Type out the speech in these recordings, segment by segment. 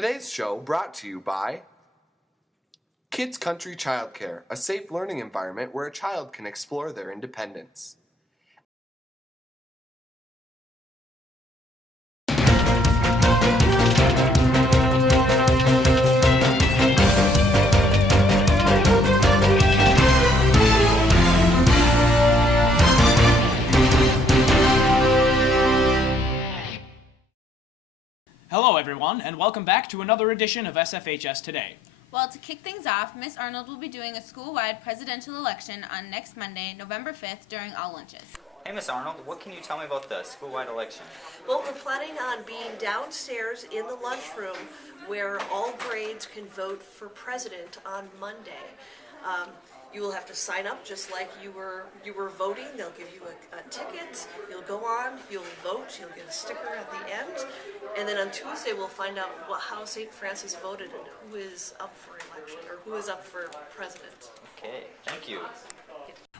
Today's show brought to you by Kids Country Childcare, a safe learning environment where a child can explore their independence. Hello everyone, and welcome back to another edition of Sfhs Today. Well, to kick things off, Miss Arnold will be doing a school-wide presidential election on next Monday, November 5th, during all lunches. Hey, Miss Arnold, what can you tell me about the school-wide election? Well, we're planning on being downstairs in the lunchroom where all grades can vote for president on Monday. You will have to sign up just like you were voting. They'll give you a ticket. You'll go on. You'll vote. You'll get a sticker at the end. And then on Tuesday, we'll find out how St. Francis voted and who is up for election or who is up for president. Okay, thank you.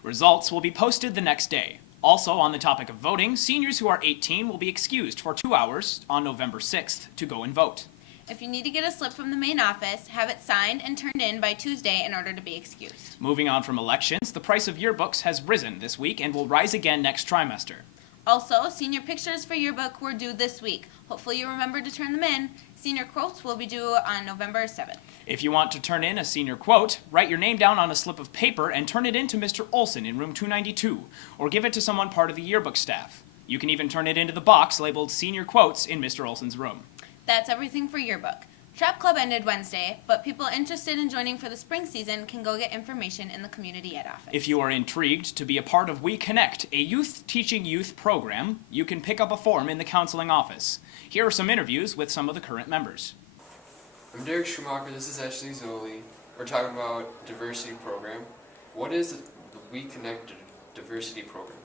Results will be posted the next day. Also, on the topic of voting, seniors who are 18 will be excused for 2 hours on November 6th to go and vote. If you need to get a slip from the main office, have it signed and turned in by Tuesday in order to be excused. Moving on from elections, the price of yearbooks has risen this week and will rise again next trimester. Also, senior pictures for yearbook were due this week. Hopefully you remember to turn them in. Senior quotes will be due on November 7th. If you want to turn in a senior quote, write your name down on a slip of paper and turn it in to Mr. Olson in room 292, or give it to someone part of the yearbook staff. You can even turn it into the box labeled Senior Quotes in Mr. Olson's room. That's everything for yearbook. Trap Club ended Wednesday, but people interested in joining for the spring season can go get information in the community ed office. If you are intrigued to be a part of We Connect, a youth teaching youth program, you can pick up a form in the counseling office. Here are some interviews with some of the current members. I'm Derek Schumacher, this is Ashley Zoli. We're talking about diversity program. What is the We Connect diversity program?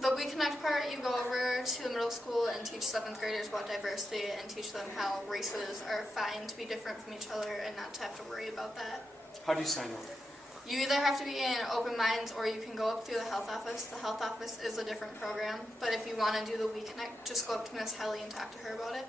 The We Connect part, you go over to the middle school and teach 7th graders about diversity and teach them how races are fine to be different from each other and not to have to worry about that. How do you sign up? You either have to be in Open Minds or you can go up through the health office. The health office is a different program, but if you want to do the We Connect, just go up to Miss Helly and talk to her about it.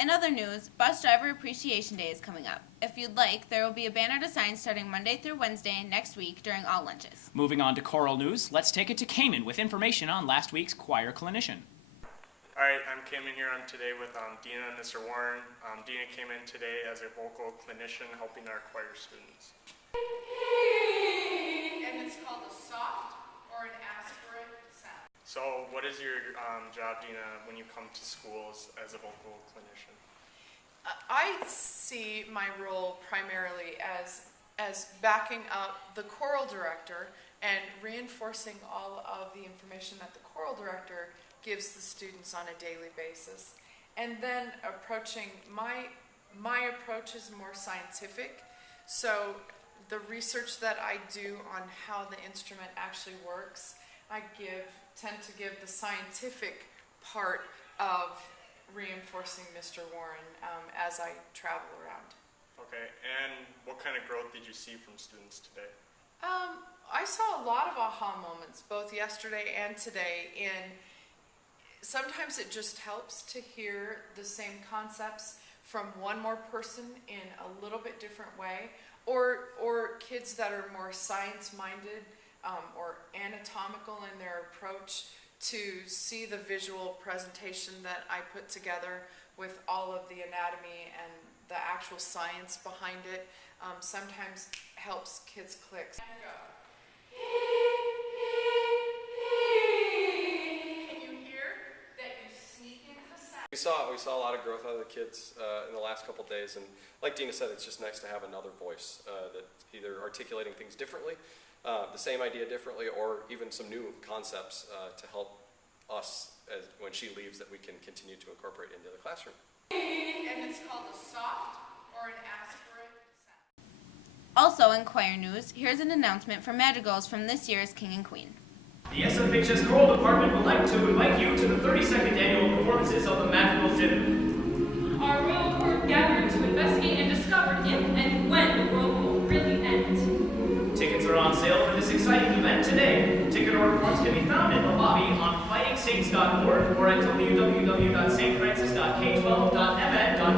In other news, Bus Driver Appreciation Day is coming up. If you'd like, there will be a banner to sign starting Monday through Wednesday next week during all lunches. Moving on to choral news, let's take it to Cayman with information on last week's choir clinician. All right, I'm Cayman here. I'm today with Dina and Mr. Warren. Dina came in today as a vocal clinician helping our choir students. And it's called a soft or an aspirate sound. So what is your job, Dina, when you come to schools as a vocal clinician? I see my role primarily as backing up the choral director and reinforcing all of the information that the choral director gives the students on a daily basis. And then approaching, my approach is more scientific. So the research that I do on how the instrument actually works, I tend to give the scientific part of reinforcing Mr. Warren as I travel around. Okay, and what kind of growth did you see from students today? I saw a lot of aha moments, both yesterday and today. Sometimes it just helps to hear the same concepts from one more person in a little bit different way, or kids that are more science-minded or anatomical in their approach, to see the visual presentation that I put together with all of the anatomy and the actual science behind it, sometimes helps kids click. Can you hear that you sneak into the sound? We saw a lot of growth out of the kids in the last couple of days, and like Dina said, it's just nice to have another voice that's either articulating things differently, the same idea differently, or even some new concepts to help us when she leaves that we can continue to incorporate into the classroom. And it's called a soft or an aspirate sound. Also in choir news, here's an announcement for madrigals from this year's King and Queen. The SFHS Choral Department would like to invite you to the 32nd annual performances of the Madrigal Dinner. Our royal court gathered to investigate and discover if and when the world will really end. Tickets are on sale for this exciting event today. Ticket order forms can be found in the lobby on fightingsaints.org or at www.stfrancis.k12.mn.edu.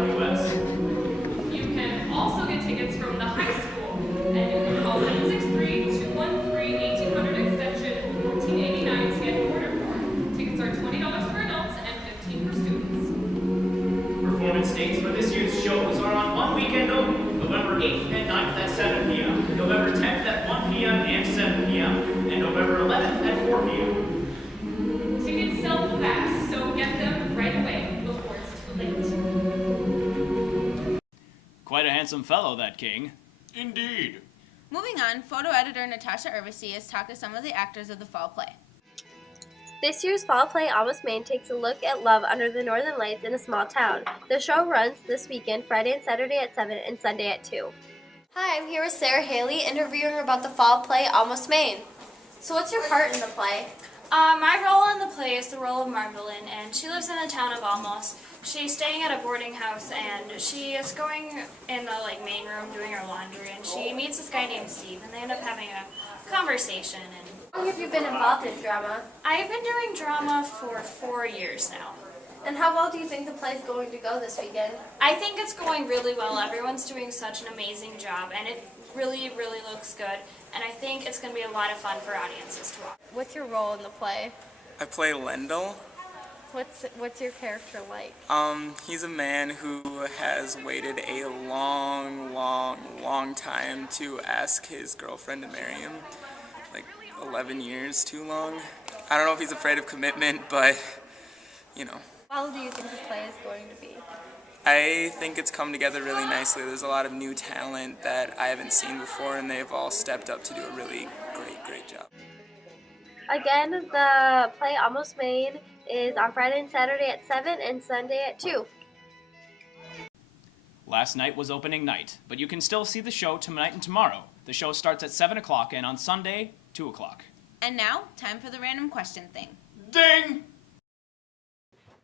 United States, but this year's shows are on one weekend only, November 8th and 9th at 7 p.m., November 10th at 1 p.m. and 7 p.m., and November 11th at 4 p.m. Tickets sell fast, so get them right away before it's too late. Quite a handsome fellow, that king. Indeed. Moving on, photo editor Natasha Urvasi has talked to some of the actors of the fall play. This year's fall play, Almost Maine, takes a look at love under the northern lights in a small town. The show runs this weekend, Friday and Saturday at 7 and Sunday at 2. Hi, I'm here with Sarah Haley, interviewing about the fall play, Almost Maine. So what's your part in the play? My role in the play is the role of Margolin, and she lives in the town of Almost. She's staying at a boarding house, and she is going in the main room doing her laundry, and she meets this guy named Steve, and they end up having a conversation. And how long have you been involved in drama? I've been doing drama for 4 years now. And how well do you think the play is going to go this weekend? I think it's going really well. Everyone's doing such an amazing job, and it really, really looks good. And I think it's going to be a lot of fun for audiences to watch. What's your role in the play? I play Lendl. What's your character like? He's a man who has waited a long time to ask his girlfriend to marry him. 11 years too long. I don't know if he's afraid of commitment, but, How well do you think the play is going to be? I think it's come together really nicely. There's a lot of new talent that I haven't seen before, and they've all stepped up to do a really great job. Again, the play Almost Maine is on Friday and Saturday at 7 and Sunday at 2. Last night was opening night, but you can still see the show tonight and tomorrow. The show starts at 7 o'clock and on Sunday, 2 o'clock. And now, time for the random question thing. Ding!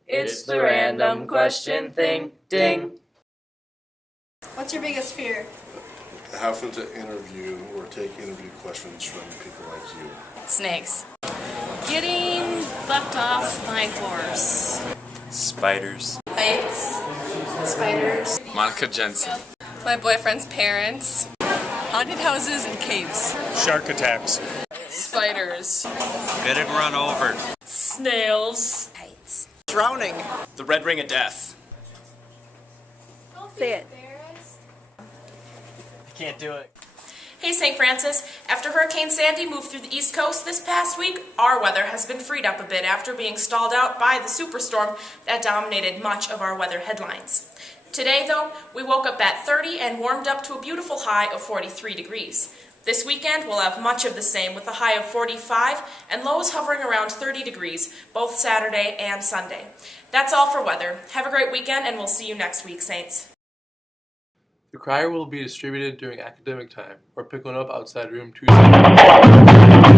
It's the random question thing. Ding! What's your biggest fear? Having to interview or take interview questions from people like you. Snakes. Getting bucked off my horse. Spiders. Heights. Spiders. Monica Jensen. My boyfriend's parents. Haunted houses and caves. Shark attacks. Spiders. Getting run over. Snails. Heights. Drowning. The red ring of death. Say it. I can't do it. Hey St. Francis, after Hurricane Sandy moved through the East Coast this past week, our weather has been freed up a bit after being stalled out by the superstorm that dominated much of our weather headlines. Today, though, we woke up at 30 and warmed up to a beautiful high of 43 degrees. This weekend, we'll have much of the same with a high of 45 and lows hovering around 30 degrees, both Saturday and Sunday. That's all for weather. Have a great weekend, and we'll see you next week, Saints. The crier will be distributed during academic time, or pick one up outside room 270.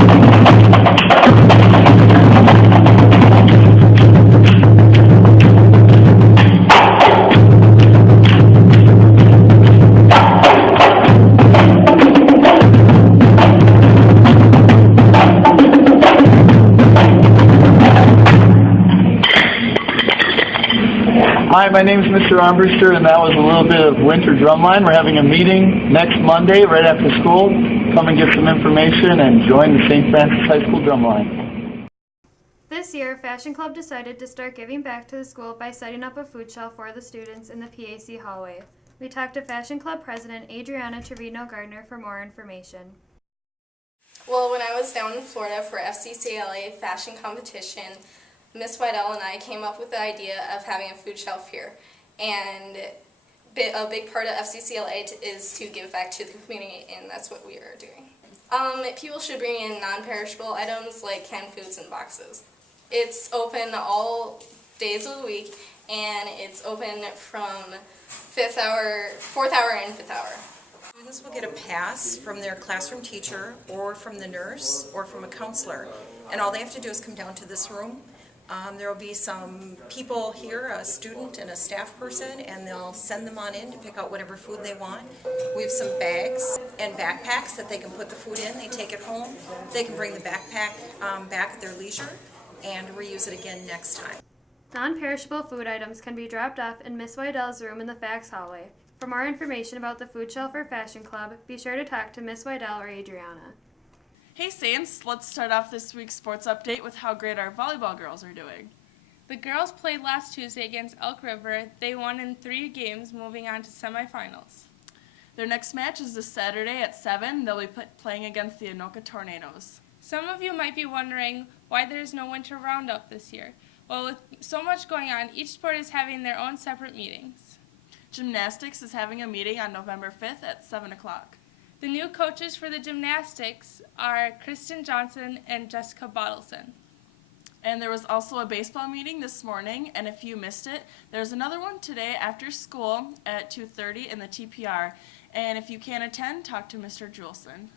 Hi, my name is Mr. Armbruster, and that was a little bit of winter drumline. We're having a meeting next Monday right after school. Come and get some information and join the St. Francis High School drumline. This year, Fashion Club decided to start giving back to the school by setting up a food shelf for the students in the PAC hallway. We talked to Fashion Club President Adriana Trevino-Gardner for more information. Well, when I was down in Florida for FCCLA fashion competition, Miss Weidel and I came up with the idea of having a food shelf here, and a big part of FCCLA is to give back to the community, and that's what we are doing. People should bring in non-perishable items like canned foods and boxes. It's open all days of the week, and it's open from 4th hour and 5th hour. Students will get a pass from their classroom teacher or from the nurse or from a counselor, and all they have to do is come down to this room. There will be some people here, a student and a staff person, and they'll send them on in to pick out whatever food they want. We have some bags and backpacks that they can put the food in. They take it home. They can bring the backpack back at their leisure and reuse it again next time. Non-perishable food items can be dropped off in Miss Weidel's room in the Fax hallway. For more information about the Food Shelf or Fashion Club, be sure to talk to Miss Weidel or Adriana. Hey Saints, let's start off this week's sports update with how great our volleyball girls are doing. The girls played last Tuesday against Elk River. They won in 3 games, moving on to semifinals. Their next match is this Saturday at 7. They'll be playing against the Anoka Tornadoes. Some of you might be wondering why there's no winter roundup this year. Well, with so much going on, each sport is having their own separate meetings. Gymnastics is having a meeting on November 5th at 7 o'clock. The new coaches for the gymnastics are Kristen Johnson and Jessica Bottleson. And there was also a baseball meeting this morning, and if you missed it, there's another one today after school at 2:30 in the TPR. And if you can't attend, talk to Mr. Juleson.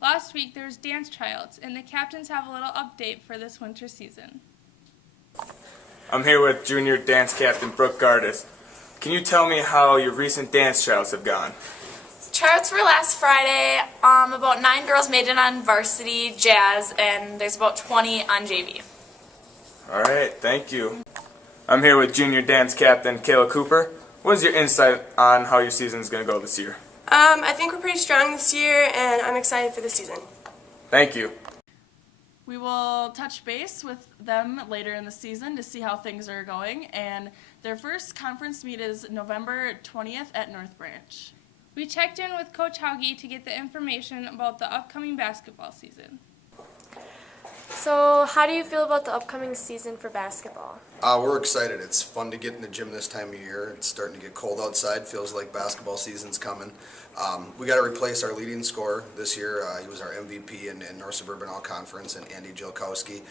Last week there was dance tryouts, and the captains have a little update for this winter season. I'm here with junior dance captain Brooke Gardis. Can you tell me how your recent dance tryouts have gone? Tryouts were last Friday. About 9 girls made it on varsity jazz, and there's about 20 on JV. All right, thank you. I'm here with junior dance captain Kayla Cooper. What is your insight on how your season is going to go this year? I think we're pretty strong this year, and I'm excited for the season. Thank you. We will touch base with them later in the season to see how things are going, and their first conference meet is November 20th at North Branch. We checked in with Coach Hauge to get the information about the upcoming basketball season. So, how do you feel about the upcoming season for basketball? We're excited. It's fun to get in the gym this time of year. It's starting to get cold outside. Feels like basketball season's coming. We got to replace our leading scorer this year. He was our MVP in North Suburban All-Conference, and Andy Jilkowski.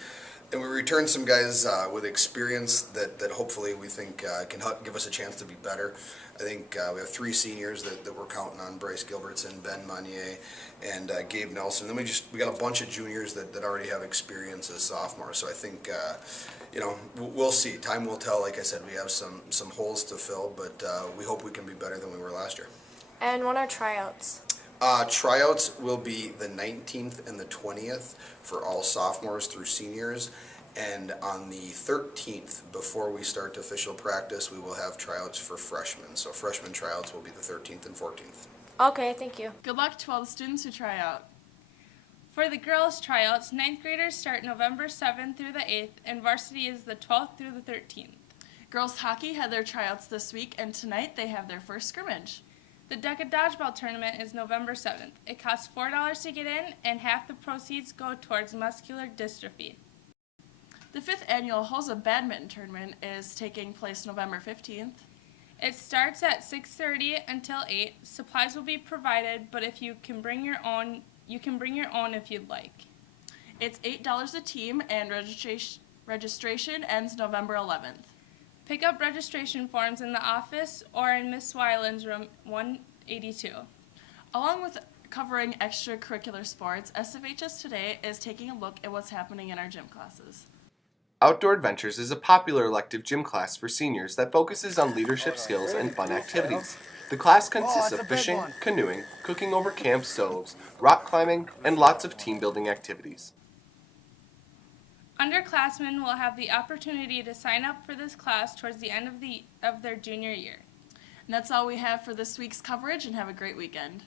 And we returned some guys with experience that hopefully we think can help give us a chance to be better. I think we have 3 seniors that we're counting on: Bryce Gilbertson, Ben Monnier, and Gabe Nelson. Then we got a bunch of juniors that already have experience as sophomores. So I think we'll see. Time will tell. Like I said, we have some holes to fill, but we hope we can be better than we were last year. And when are tryouts? Tryouts will be the 19th and the 20th for all sophomores through seniors. And on the 13th, before we start official practice, we will have tryouts for freshmen. So freshman tryouts will be the 13th and 14th. Okay, thank you. Good luck to all the students who try out. For the girls' tryouts, 9th graders start November 7th through the 8th, and varsity is the 12th through the 13th. Girls hockey had their tryouts this week, and tonight they have their first scrimmage. The DECA Dodgeball Tournament is November 7th. It costs $4 to get in, and half the proceeds go towards muscular dystrophy. The 5th annual HOSA Badminton Tournament is taking place November 15th. It starts at 6:30 until 8. Supplies will be provided, but if you can bring your own, you can bring your own if you'd like. It's $8 a team, and registration ends November 11th. Pick up registration forms in the office or in Miss Weiland's room 182. Along with covering extracurricular sports, Sfhs Today is taking a look at what's happening in our gym classes. Outdoor Adventures is a popular elective gym class for seniors that focuses on leadership skills and fun activities. The class consists of fishing, canoeing, cooking over camp stoves, rock climbing, and lots of team building activities. Underclassmen will have the opportunity to sign up for this class towards the end of their junior year. And that's all we have for this week's coverage, and have a great weekend.